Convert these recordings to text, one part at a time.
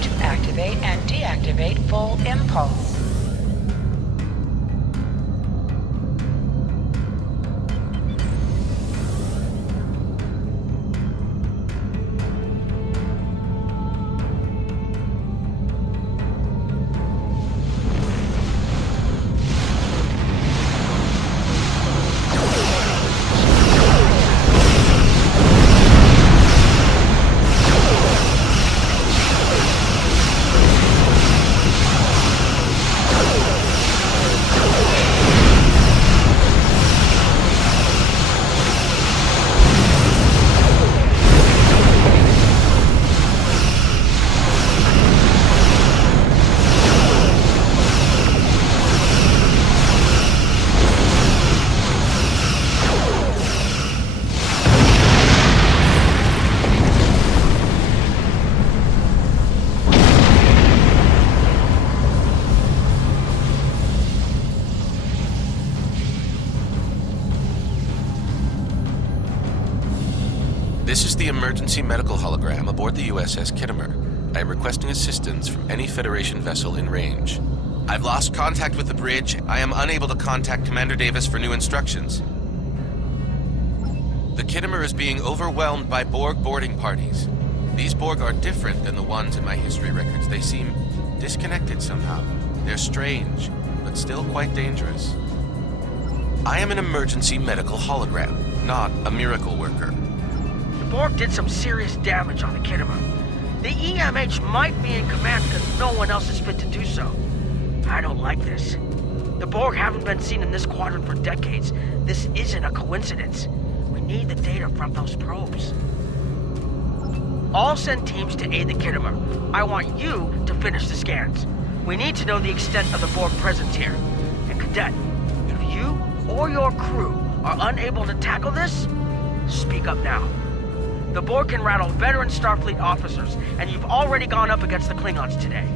want to activate and deactivate full impulse. This is the emergency medical hologram aboard the USS Kittimer. I am requesting assistance from any Federation vessel in range. I've lost contact with the bridge. I am unable to contact Commander Davis for new instructions. The Kittimer is being overwhelmed by Borg boarding parties. These Borg are different than the ones in my history records. They seem disconnected somehow. They're strange, but still quite dangerous. I am an emergency medical hologram, not a miracle worker. Borg did some serious damage on the Kittimer. The EMH might be in command because no one else is fit to do so. I don't like this. The Borg haven't been seen in this quadrant for decades. This isn't a coincidence. We need the data from those probes. I'll send teams to aid the Kittimer. I want you to finish the scans. We need to know the extent of the Borg presence here. And Cadet, if you or your crew are unable to tackle this, speak up now. The Borg can rattle veteran Starfleet officers, and you've already gone up against the Klingons today.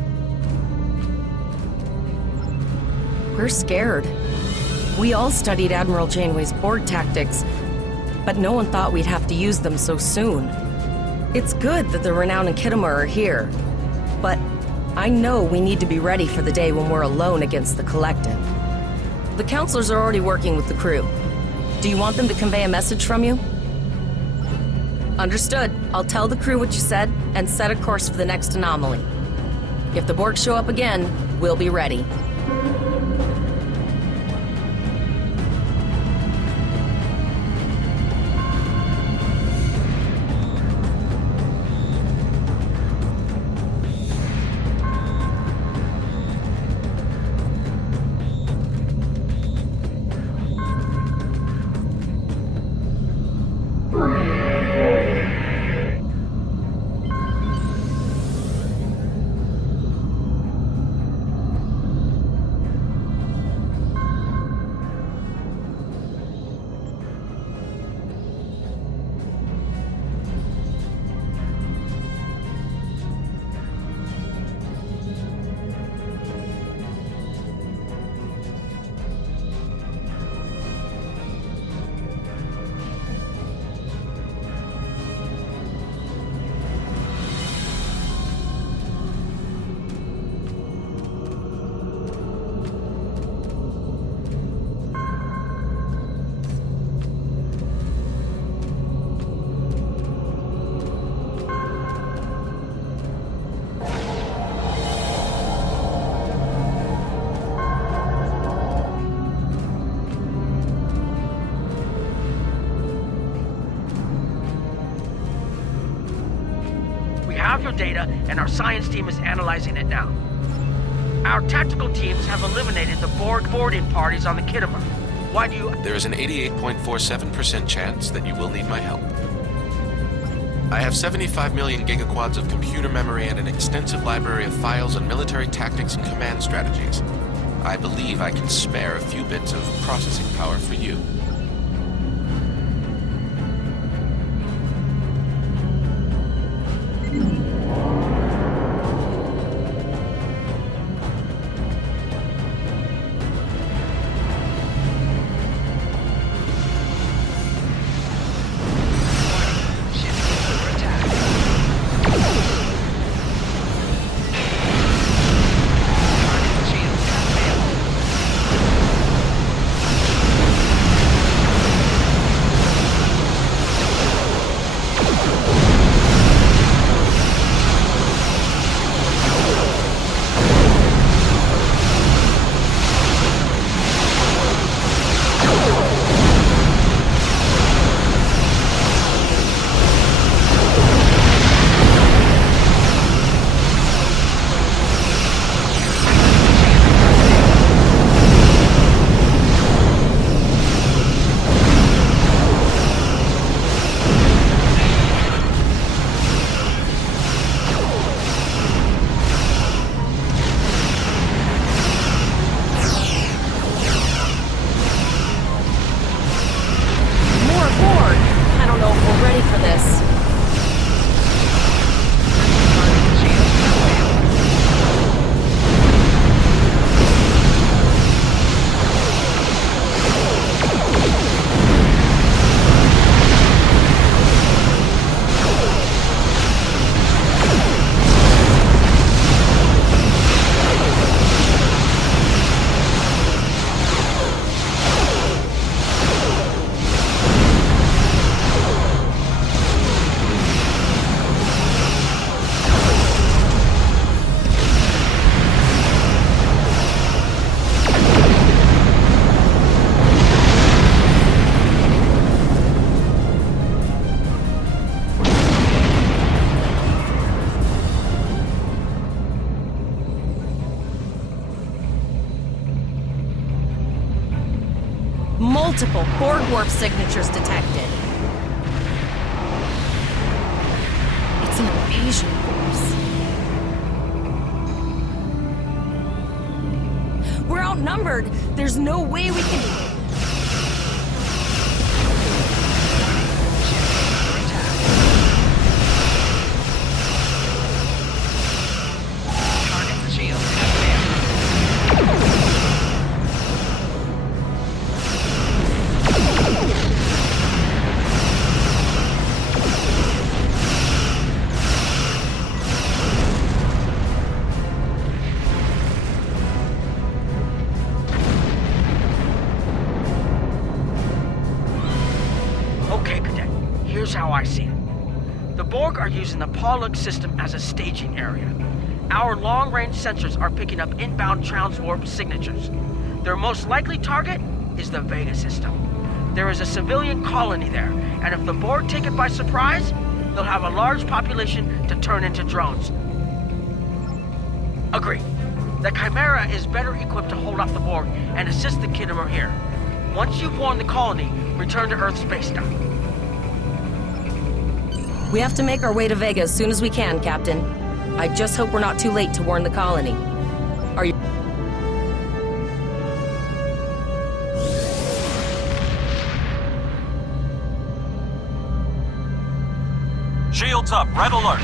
We're scared. We all studied Admiral Janeway's Borg tactics, but no one thought we'd have to use them so soon. It's good that the Renown and Kittimer are here, but I know we need to be ready for the day when we're alone against the Collective. The counselors are already working with the crew. Do you want them to convey a message from you? Understood. I'll tell the crew what you said and set a course for the next anomaly. If the Borg show up again, we'll be ready. Your data, and our science team is analyzing it now. Our tactical teams have eliminated the Borg boarding parties on the Kittimer. Why do you... There is an 88.47% chance that you will need my help. I have 75 million gigaquads of computer memory and an extensive library of files on military tactics and command strategies. I believe I can spare a few bits of processing power for you. feel ready for this. Multiple Borg warp signatures detected. It's an invasion force. We're outnumbered. There's no way we can... How I see it. The Borg are using the Pollux system as a staging area. Our long-range sensors are picking up inbound transwarp signatures. Their most likely target is the Vega system. There is a civilian colony there, and if the Borg take it by surprise, they'll have a large population to turn into drones. Agree. The Chimera is better equipped to hold off the Borg and assist the Khitomer here. Once you've warned the colony, return to Earth spacedock. We have to make our way to Vega as soon as we can, Captain. I just hope we're not too late to warn the colony. Are you... Shields up, red alert.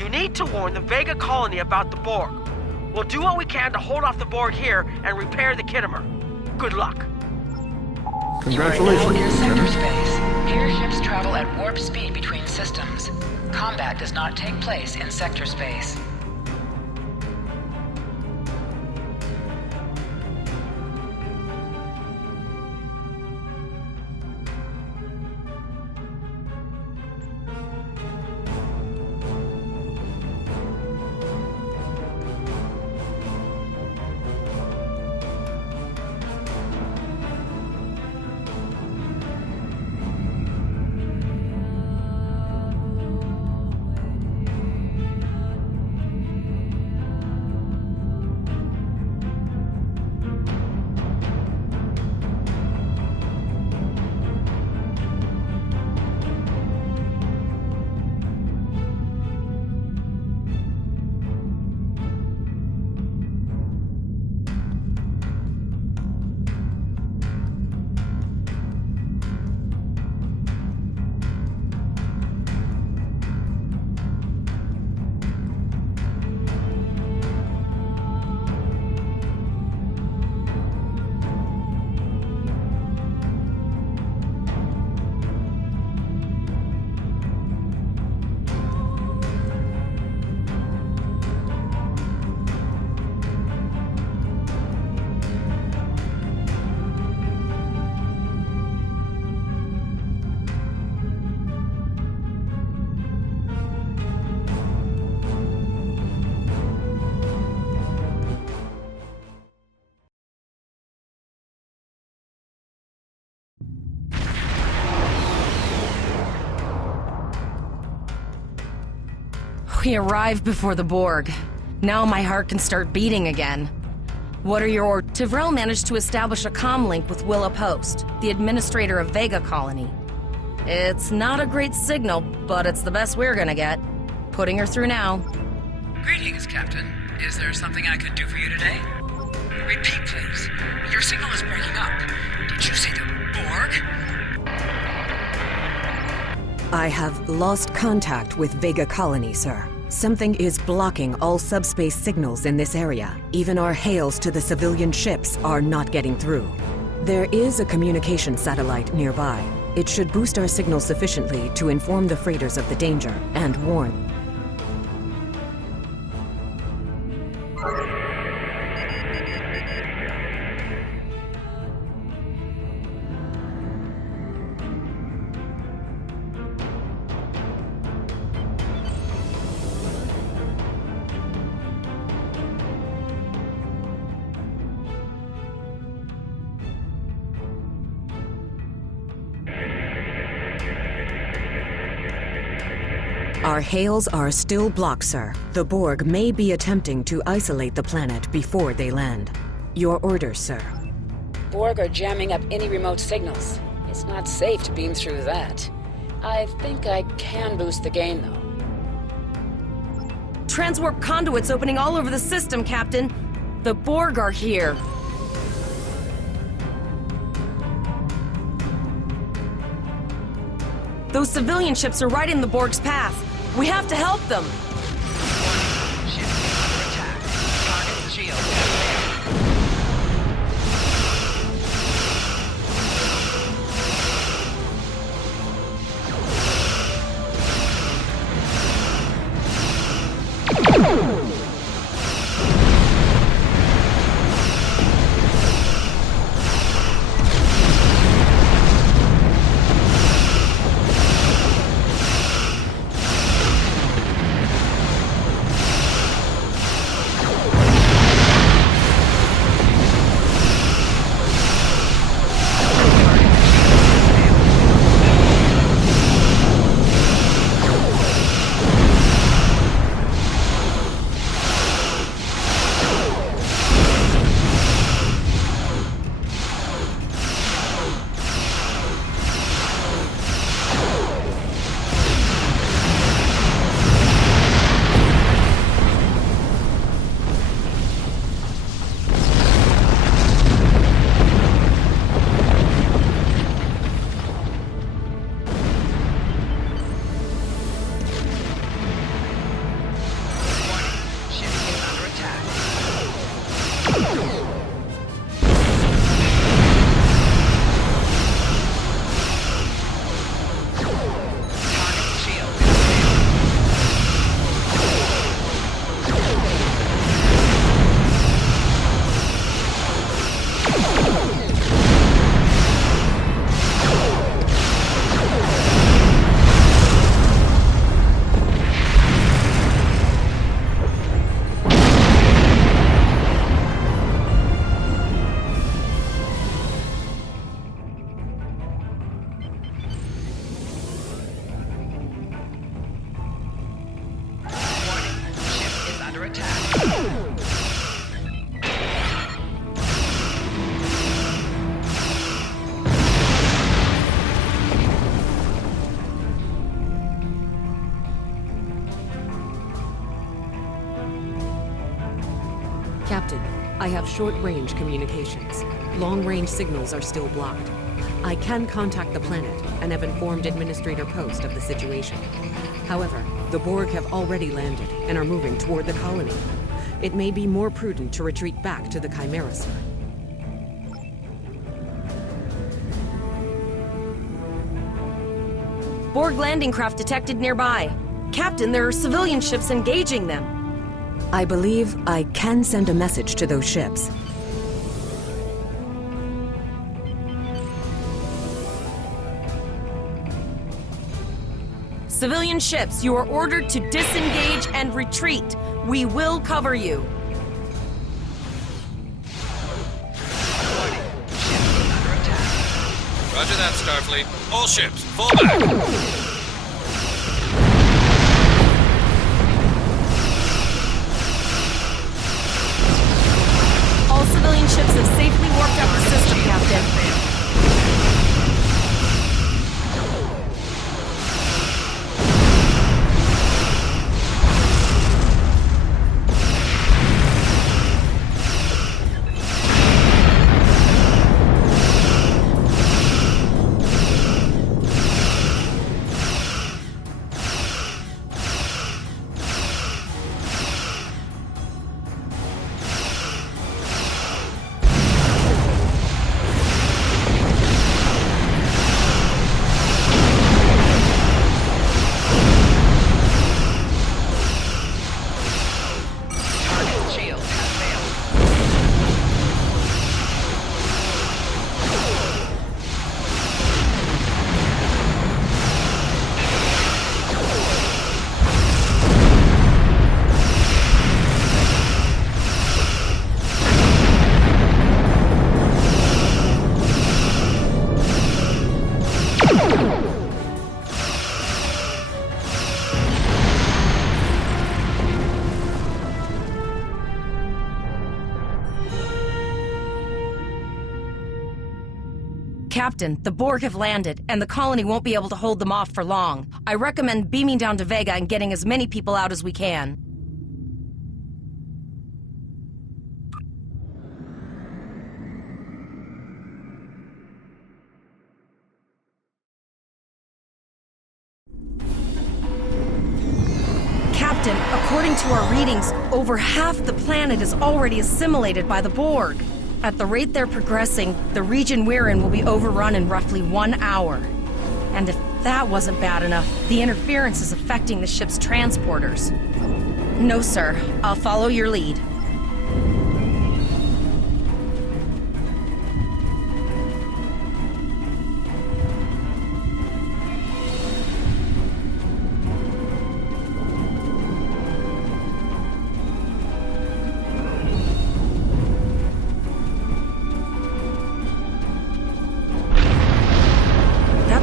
You need to warn the Vega colony about the Borg. We'll do what we can to hold off the Borg here and repair the Khitomer. Good luck. Congratulations. You are now in sector space. Here ships travel at warp speed between systems. Combat does not take place in sector space. We arrived before the Borg. Now my heart can start beating again. What are your orders? Tivrel managed to establish a comm link with Willa Post, the administrator of Vega Colony. It's not a great signal, but it's the best we're gonna get. Putting her through now. Greetings, Captain. Is there something I could do for you today? Repeat, please. Your signal is breaking up. Did you say the Borg? I have lost contact with Vega Colony, sir. Something is blocking all subspace signals in this area. Even our hails to the civilian ships are not getting through. There is a communication satellite nearby. It should boost our signal sufficiently to inform the freighters of the danger and warn. Our hails are still blocked, sir. The Borg may be attempting to isolate the planet before they land. Your orders, sir. Borg are jamming up any remote signals. It's not safe to beam through that. I think I can boost the gain, though. Transwarp conduits opening all over the system, Captain. The Borg are here. Those civilian ships are right in the Borg's path. We have to help them. Ship under attack. Target shield. Captain, I have short-range communications. Long-range signals are still blocked. I can contact the planet and have informed Administrator Post of the situation. However, the Borg have already landed and are moving toward the colony. It may be more prudent to retreat back to the Chimera, sir. Borg landing craft detected nearby. Captain, there are civilian ships engaging them. I believe I can send a message to those ships. Civilian ships, you are ordered to disengage and retreat. We will cover you. Roger that, Starfleet. All ships, fall back! ships have safely warped out the system, Captain. Captain, the Borg have landed, and the colony won't be able to hold them off for long. I recommend beaming down to Vega and getting as many people out as we can. Captain, according to our readings, over half the planet is already assimilated by the Borg. At the rate they're progressing, the region we're in will be overrun in roughly 1 hour. And if that wasn't bad enough, the interference is affecting the ship's transporters. No, sir. I'll follow your lead.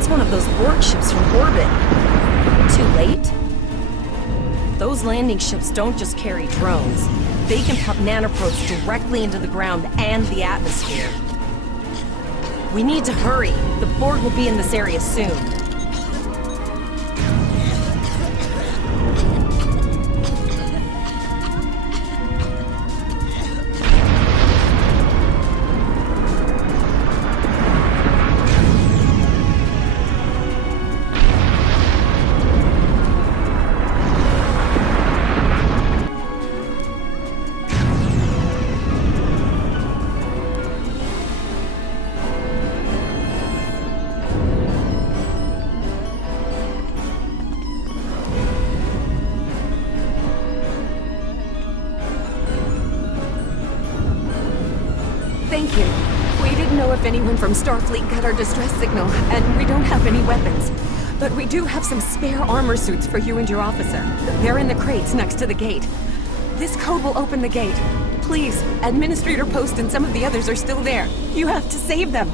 One of those Borg ships from orbit. Too late? Those landing ships don't just carry drones. They can pump nanoprobes directly into the ground and the atmosphere. We need to hurry. The Borg will be in this area soon. Thank you. We didn't know if anyone from Starfleet got our distress signal, and we don't have any weapons. But we do have some spare armor suits for you and your officer. They're in the crates next to the gate. This code will open the gate. Please, Administrator Post and some of the others are still there. You have to save them.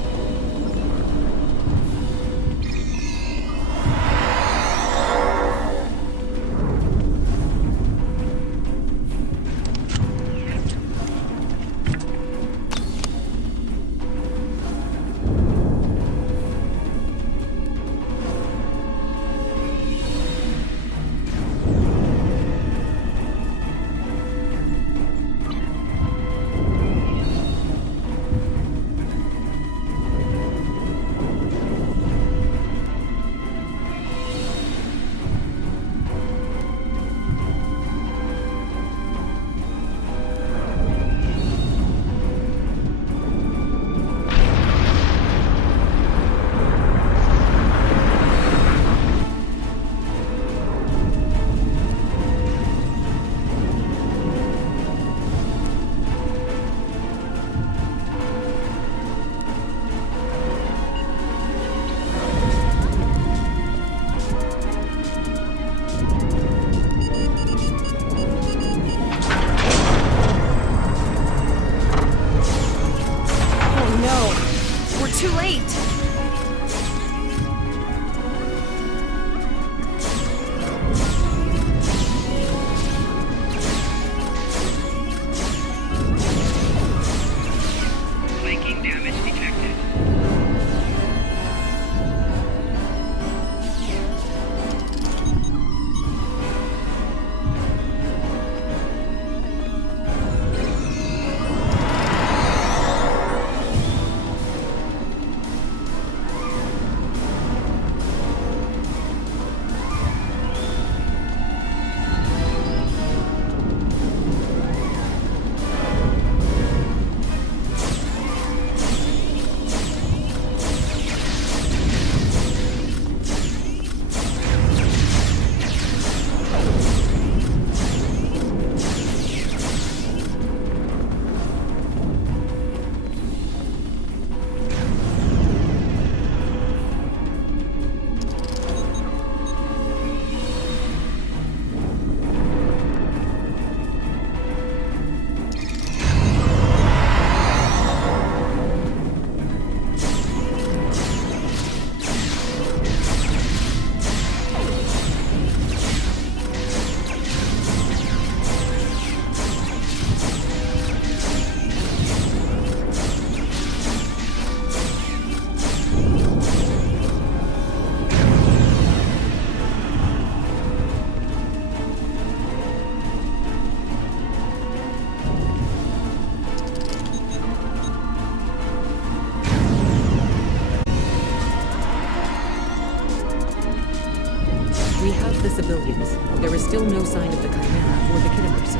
We have the civilians. There is still no sign of the Chimera or the Kittimer, sir.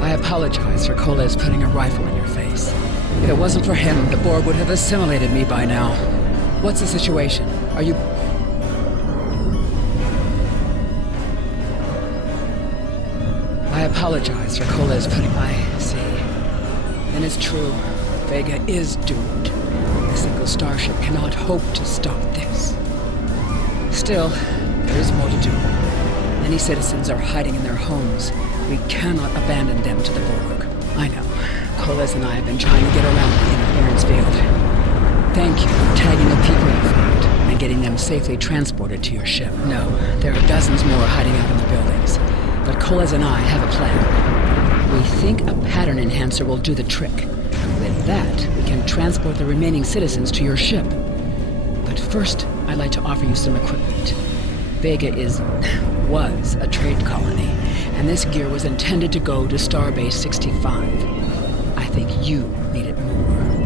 I apologize for Koles putting a rifle in your face. If it wasn't for him, the Borg would have assimilated me by now. What's the situation? Are you... I apologize for Koles putting... I see. Then it's true. Vega is doomed. A single starship cannot hope to stop this. Still, there is more to do. Many citizens are hiding in their homes. We cannot abandon them to the Borg. I know. Koles and I have been trying to get around the interference field. Thank you for tagging the people you found and getting them safely transported to your ship. No, there are dozens more hiding out in the buildings. But Koles and I have a plan. We think a pattern enhancer will do the trick. With that, we can transport the remaining citizens to your ship. But first, I'd like to offer you some equipment. Vega was a trade colony, and this gear was intended to go to Starbase 65. I think you need it more.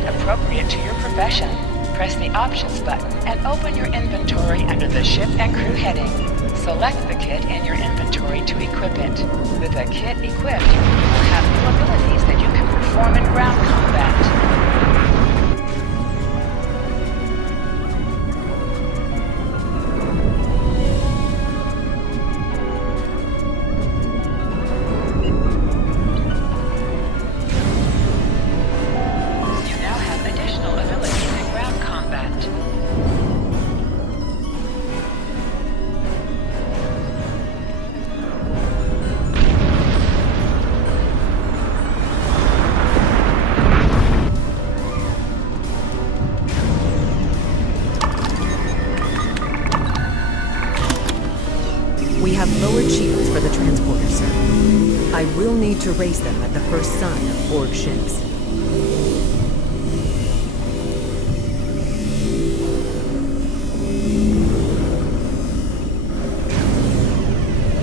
Appropriate to your profession. Press the Options button and open your inventory under the Ship and Crew heading. Select the kit in your inventory to equip it. With a kit equipped, you will have new abilities that you can perform in ground combat. We have lowered shields for the transporter, sir. I will need to raise them at the first sign of Borg ships.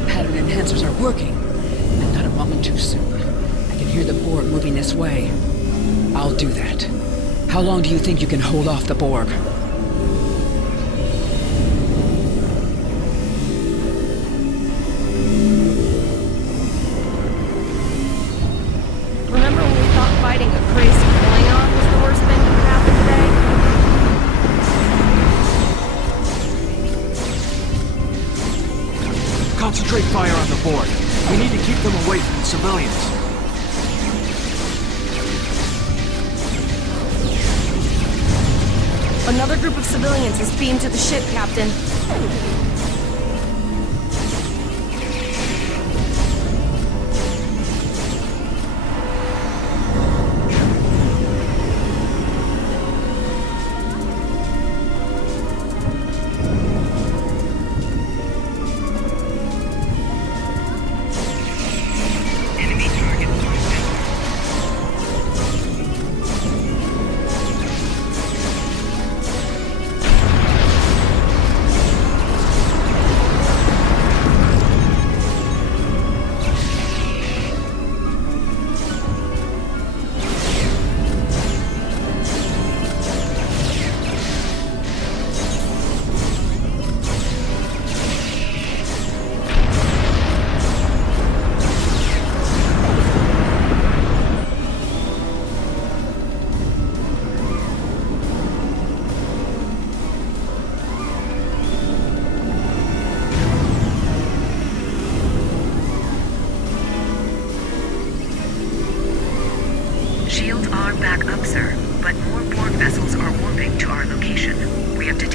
Pattern enhancers are working, and not a moment too soon. I can hear the Borg moving this way. I'll do that. How long do you think you can hold off the Borg? Concentrate fire on the Borg. We need to keep them away from the civilians. Another group of civilians is beamed to the ship, Captain.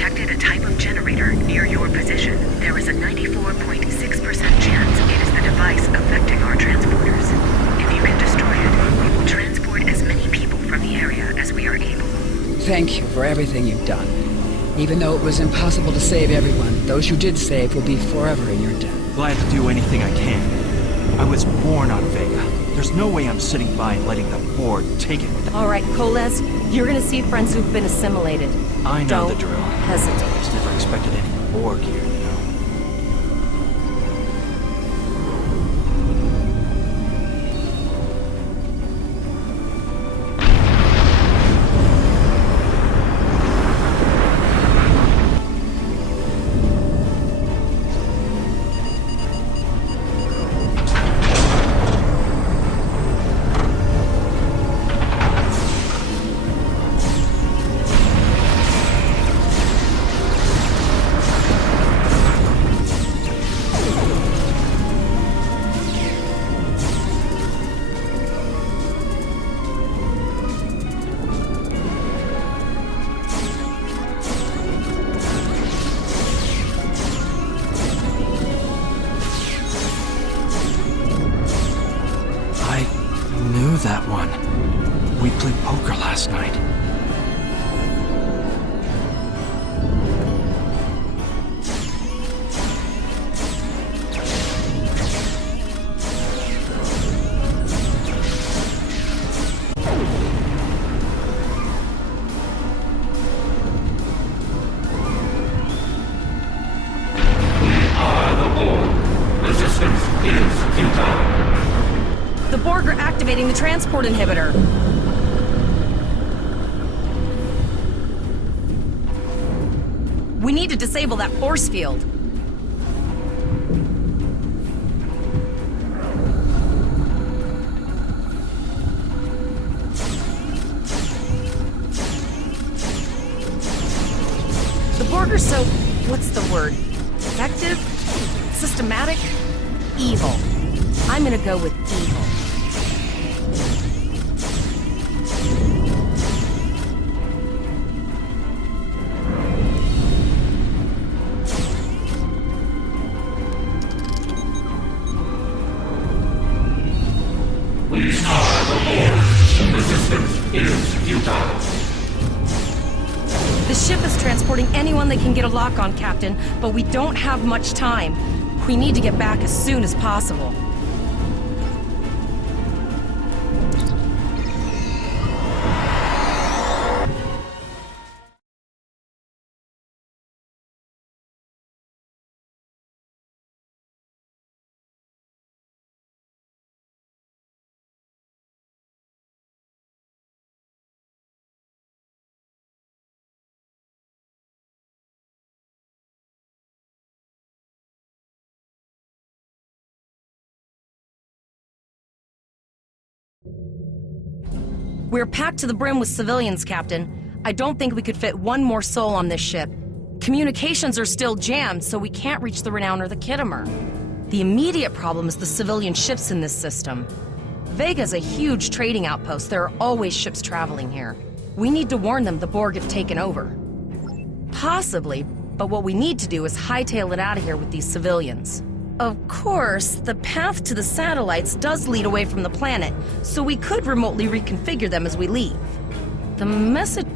detected a type of generator near your position. There is a 94.6% chance it is the device affecting our transporters. If you can destroy it, we will transport as many people from the area as we are able. Thank you for everything you've done. Even though it was impossible to save everyone, those you did save will be forever in your debt. Glad to do anything I can. I was born on Vega. There's no way I'm sitting by and letting the Borg take it. All right, Coles, you're gonna see friends who've been assimilated. I know Don't the drill. hesitate. Just never expected any Borg here, you know. That one. We played poker last night. We are the Borg. Resistance is futile. The Borg are activating the transport inhibitor. We need to disable that force field. The Borg are so... what's the word? Effective? Systematic? Evil. I'm gonna go with evil. We are the Borg. Resistance is futile. The ship is transporting anyone they can get a lock on, Captain, but we don't have much time. We need to get back as soon as possible. We're packed to the brim with civilians, Captain. I don't think we could fit one more soul on this ship. Communications are still jammed, so we can't reach the Renown or the Kittimer. The immediate problem is the civilian ships in this system. Vega's a huge trading outpost. There are always ships traveling here. We need to warn them the Borg have taken over. Possibly, but what we need to do is hightail it out of here with these civilians. Of course, the path to the satellites does lead away from the planet, so we could remotely reconfigure them as we leave. The message...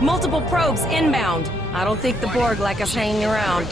Multiple probes inbound. I don't think the Borg like us hanging around.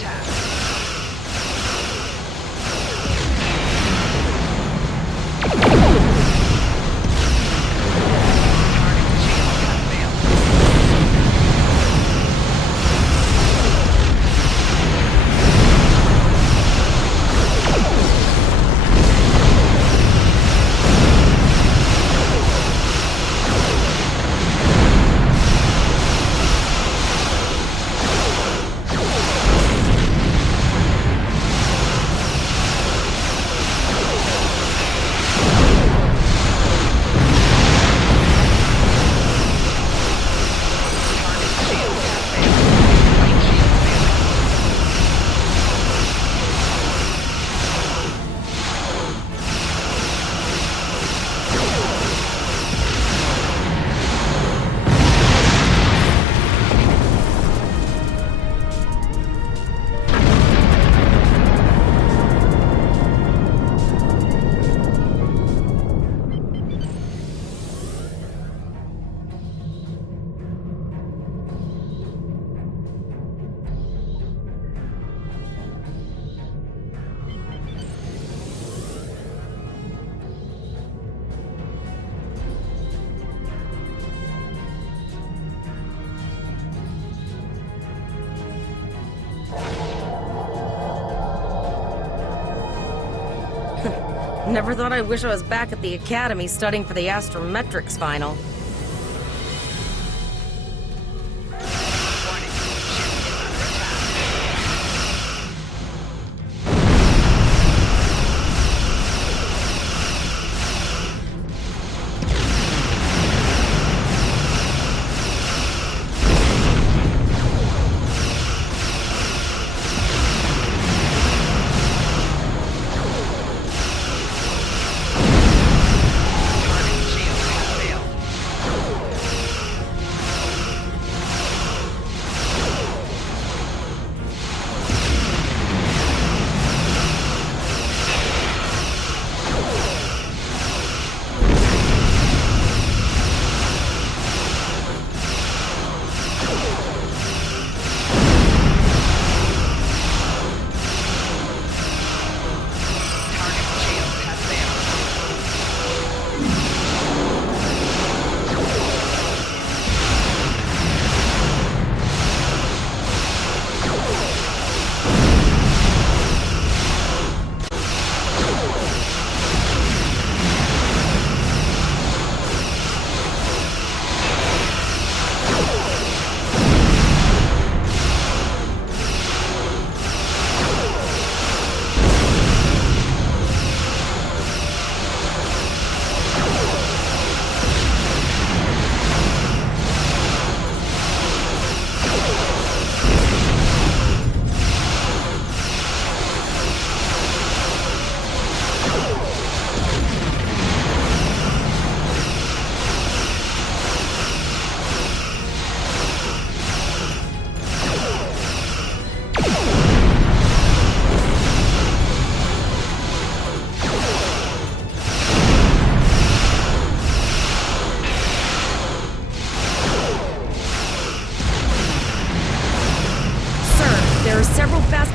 Never thought I'd wish I was back at the academy studying for the astrometrics final.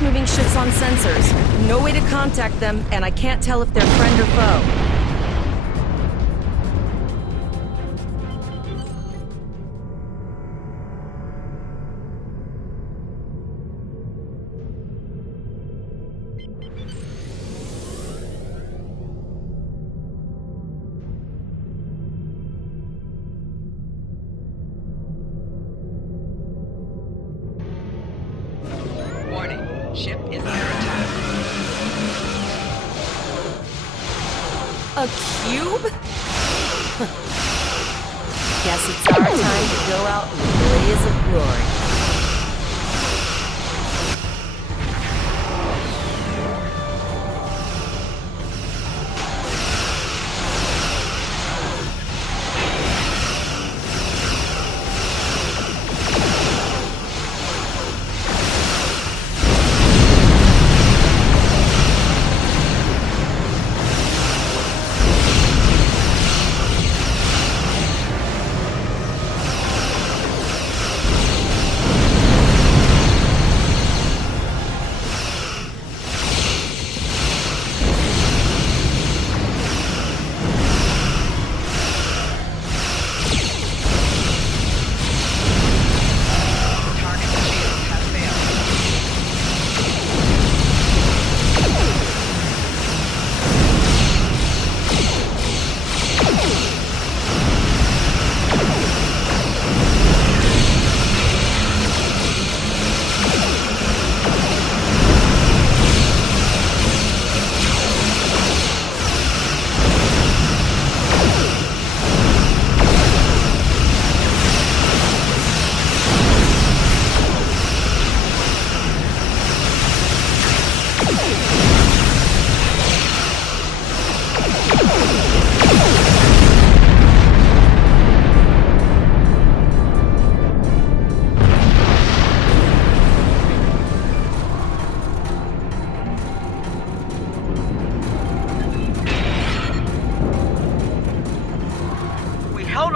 Moving ships on sensors. No way to contact them, and I can't tell if they're friend or foe. Ship is under attack. A cube? Guess it's our time to go out in a blaze of glory.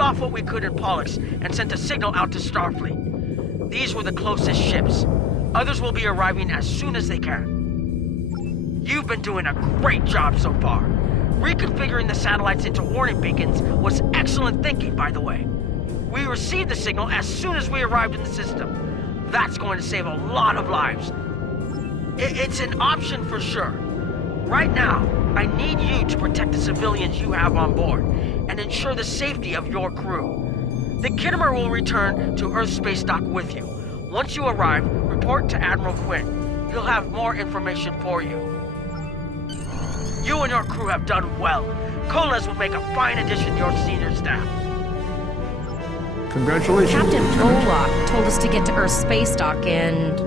off what we could in Pollux and sent a signal out to Starfleet. These were the closest ships. Others will be arriving as soon as they can. You've been doing a great job so far. Reconfiguring the satellites into warning beacons was excellent thinking, by the way. We received the signal as soon as we arrived in the system. That's going to save a lot of lives. It's an option for sure. Right now, I need you to protect the civilians you have on board and ensure the safety of your crew. The Kittimer will return to Earth Space Dock with you. Once you arrive, report to Admiral Quinn. He'll have more information for you. You and your crew have done well. Colas will make a fine addition to your senior staff. Congratulations. Captain Lieutenant. Pollock told us to get to Earth Space Dock and...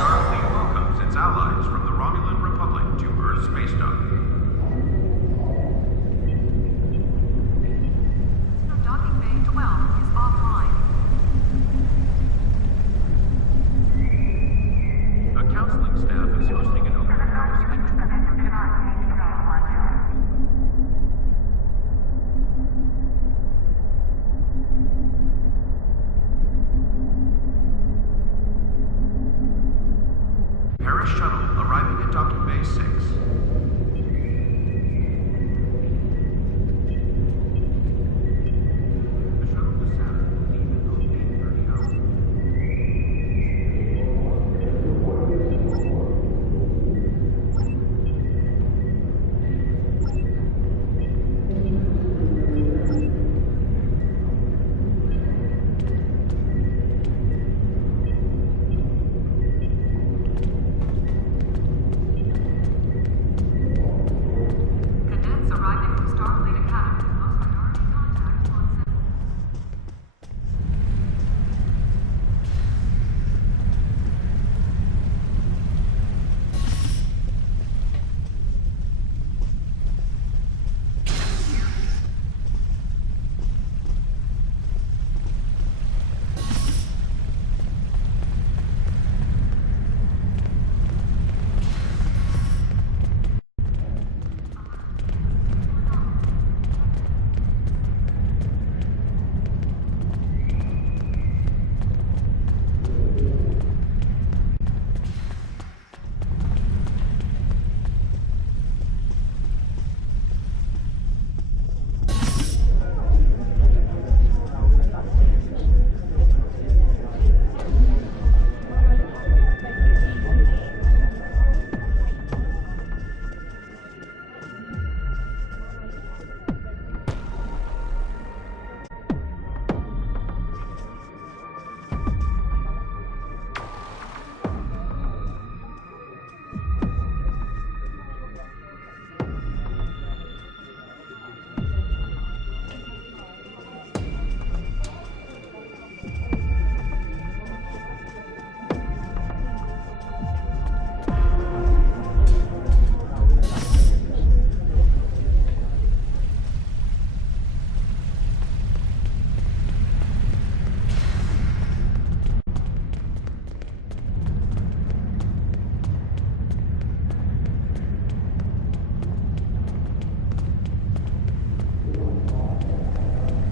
Starfleet welcomes its allies from the Romulan Republic to Earth Space Dock. Docking Bay 12 is offline. A counseling staff is hosting an open house. Paris shuttle arriving at Docking Bay 6. The shuttle to Saturn will leave at 08:30 hours. Cadets arriving from Starfleet Academy. Most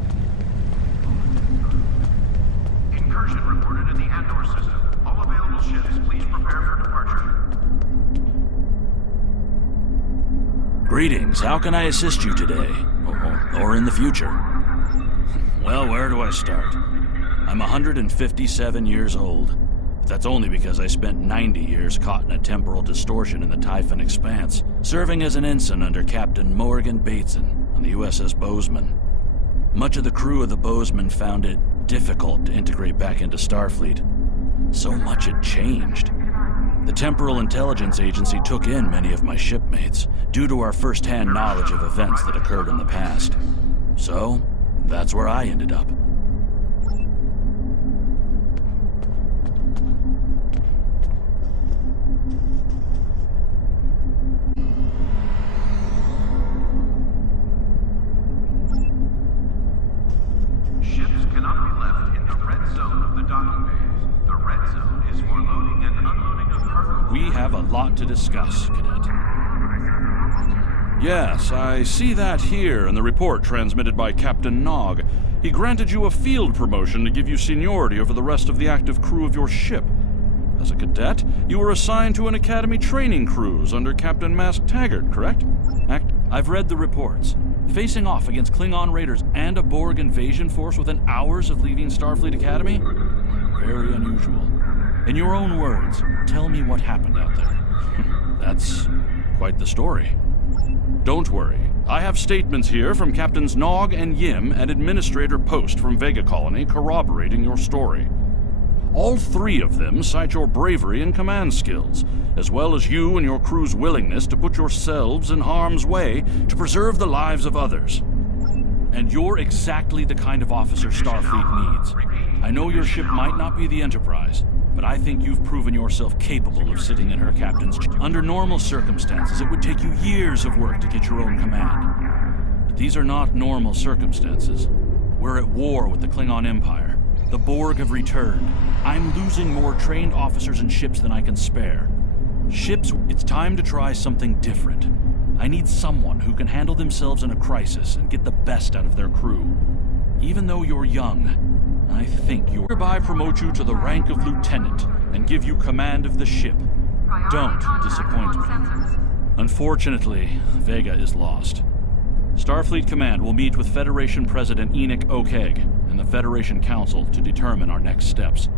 minority contact on set. Incursion reported in the Andor system. All available ships, please prepare for departure. Greetings, how can I assist you today? Or in the future? Well, where do I start? I'm 157 years old. But that's only because I spent 90 years caught in a temporal distortion in the Typhon Expanse, serving as an ensign under Captain Morgan Bateson on the USS Bozeman. Much of the crew of the Bozeman found it difficult to integrate back into Starfleet. So much had changed. The Temporal Intelligence Agency took in many of my shipmates, due to our first-hand knowledge of events that occurred in the past. So, that's where I ended up. Ships cannot be left in the red zone of the docking bays. The red zone is for loading to discuss, Cadet. Yes, I see that here in the report transmitted by Captain Nog. He granted you a field promotion to give you seniority over the rest of the active crew of your ship. As a cadet, you were assigned to an academy training cruise under Captain Mask Taggart, correct? I've read the reports. Facing off against Klingon raiders and a Borg invasion force within hours of leaving Starfleet Academy? Very unusual. In your own words, tell me what happened out there. That's quite the story. Don't worry. I have statements here from Captains Nog and Yim and Administrator Post from Vega Colony corroborating your story. All three of them cite your bravery and command skills, as well as you and your crew's willingness to put yourselves in harm's way to preserve the lives of others. And you're exactly the kind of officer Starfleet needs. I know your ship might not be the Enterprise, but I think you've proven yourself capable of sitting in her captain's chair. Under normal circumstances, it would take you years of work to get your own command. But these are not normal circumstances. We're at war with the Klingon Empire. The Borg have returned. I'm losing more trained officers and ships than I can spare. Ships, it's time to try something different. I need someone who can handle themselves in a crisis and get the best out of their crew. Even though you're young, I think you'll hereby promote you to the rank of lieutenant and give you command of the ship. Don't disappoint me. Unfortunately, Vega is lost. Starfleet Command will meet with Federation President Enoch Okeg and the Federation Council to determine our next steps.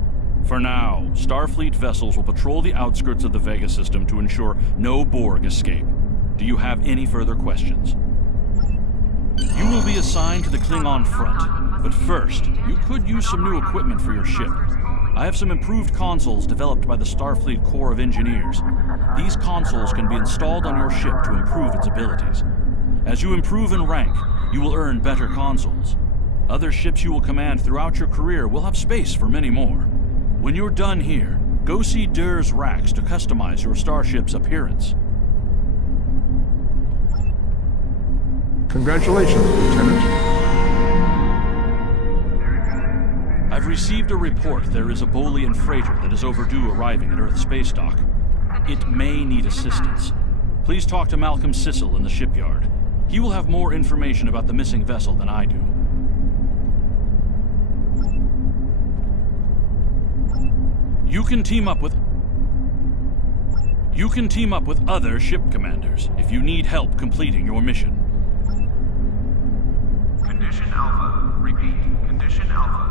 For now, Starfleet vessels will patrol the outskirts of the Vega system to ensure no Borg escape. Do you have any further questions? You will be assigned to the Klingon front, but first, you could use some new equipment for your ship. I have some improved consoles developed by the Starfleet Corps of Engineers. These consoles can be installed on your ship to improve its abilities. As you improve in rank, you will earn better consoles. Other ships you will command throughout your career will have space for many more. When you're done here, go see Durr's racks to customize your starship's appearance. Congratulations, Lieutenant. I've received a report there is a Bolian freighter that is overdue arriving at Earth Space Dock. It may need assistance. Please talk to Malcolm Sissel in the shipyard. He will have more information about the missing vessel than I do. You can team up with other ship commanders if you need help completing your mission. Condition Alpha. Repeat. Condition Alpha.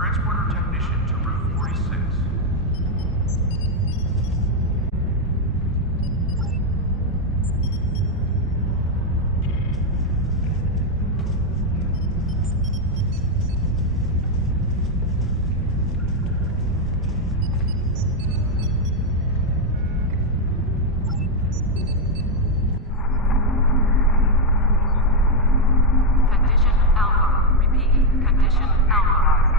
Transporter technician to Route 46. Condition Alpha. Repeat. Condition Alpha.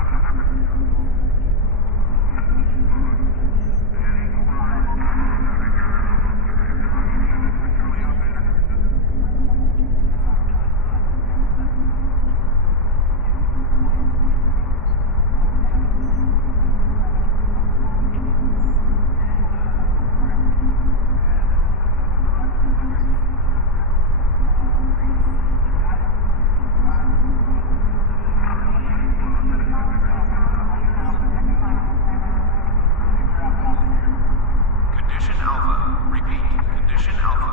Condition Alpha. Repeat. Condition Alpha.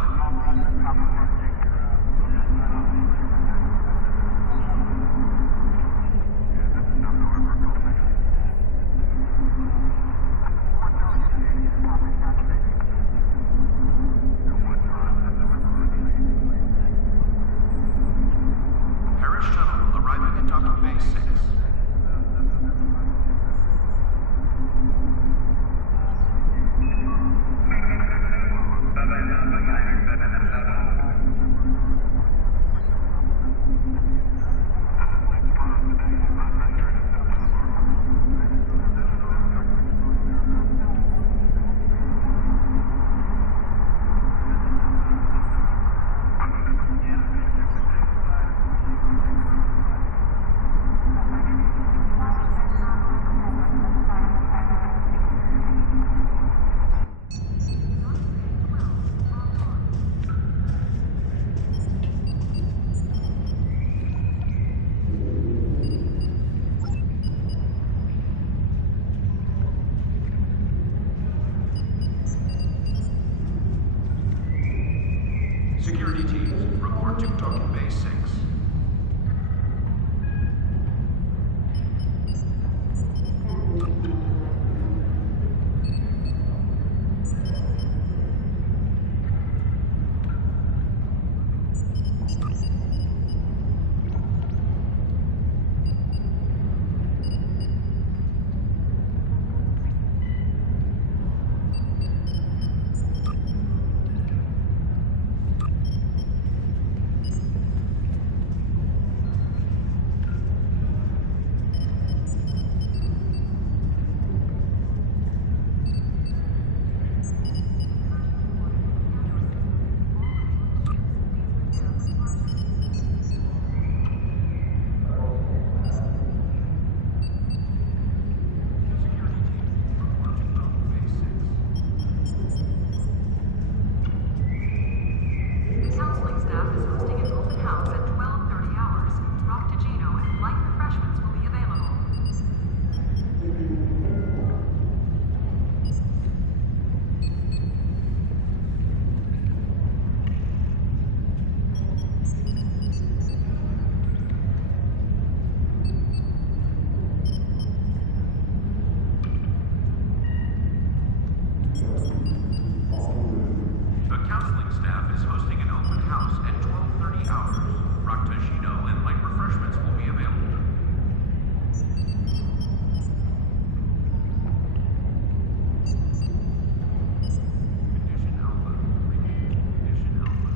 Paris shuttle arriving at Docking Bay 6. Security teams, report to Docking Bay 6. Counseling staff is hosting an open house at 12:30 hours. Frappuccino and light refreshments will be available. The counseling staff is hosting an open house at 12:30 hours. Frappuccino and light refreshments will be available. Condition Alpha. Repeat. Condition Alpha.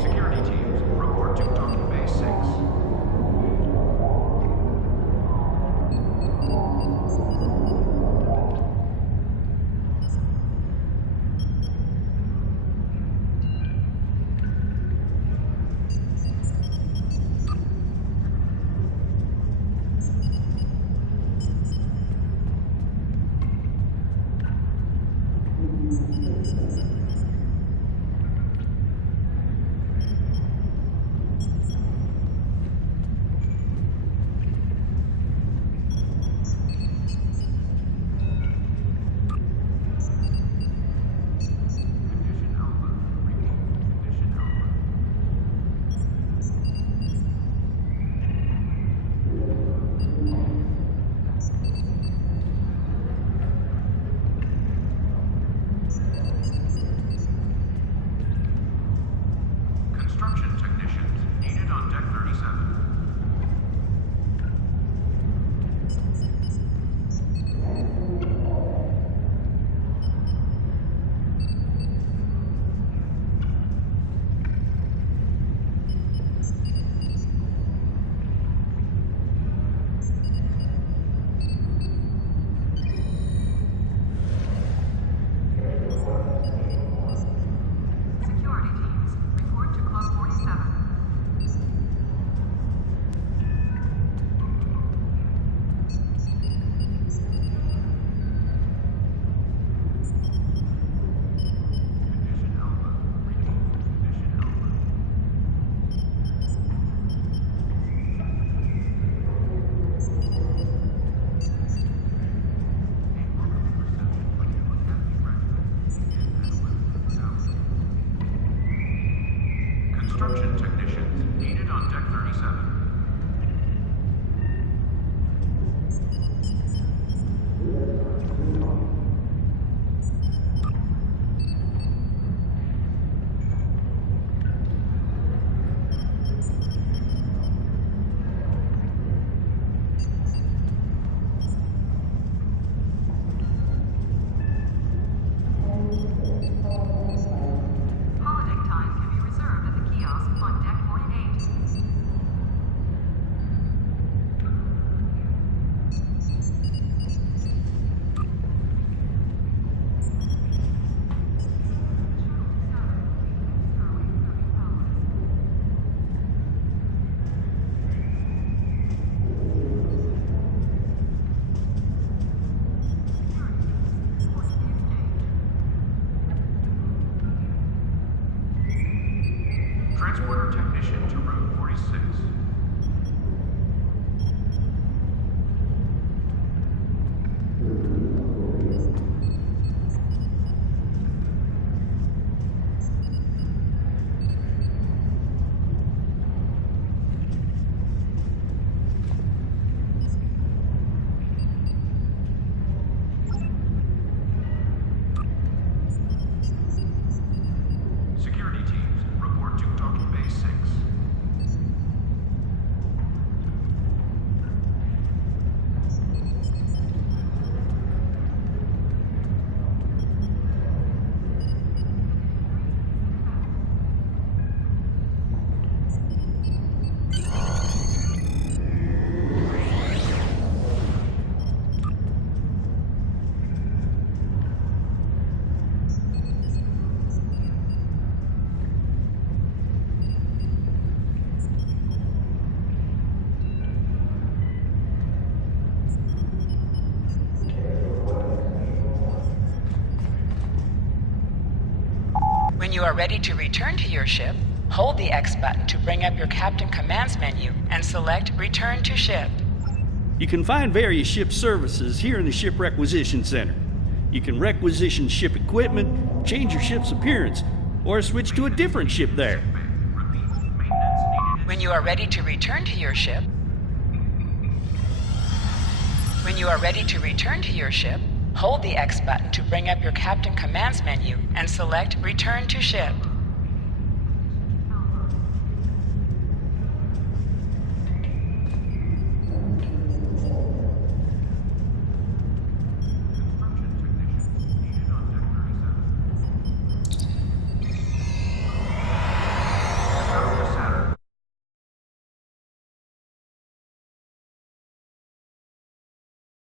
Security teams, report to Docking Bay 6. Construction technicians needed on Deck 37. Holodeck time can be reserved at the kiosk on Deck 48. Transporter technician to Route 46. Security teams, report to Docking Bay 6. When you are ready to return to your ship, hold the X button to bring up your Captain Commands menu and select Return to Ship. You can find various ship services here in the Ship Requisition Center. You can requisition ship equipment, change your ship's appearance, or switch to a different ship there. When you are ready to return to your ship, hold the X button to bring up your Captain Commands menu and select Return to Ship.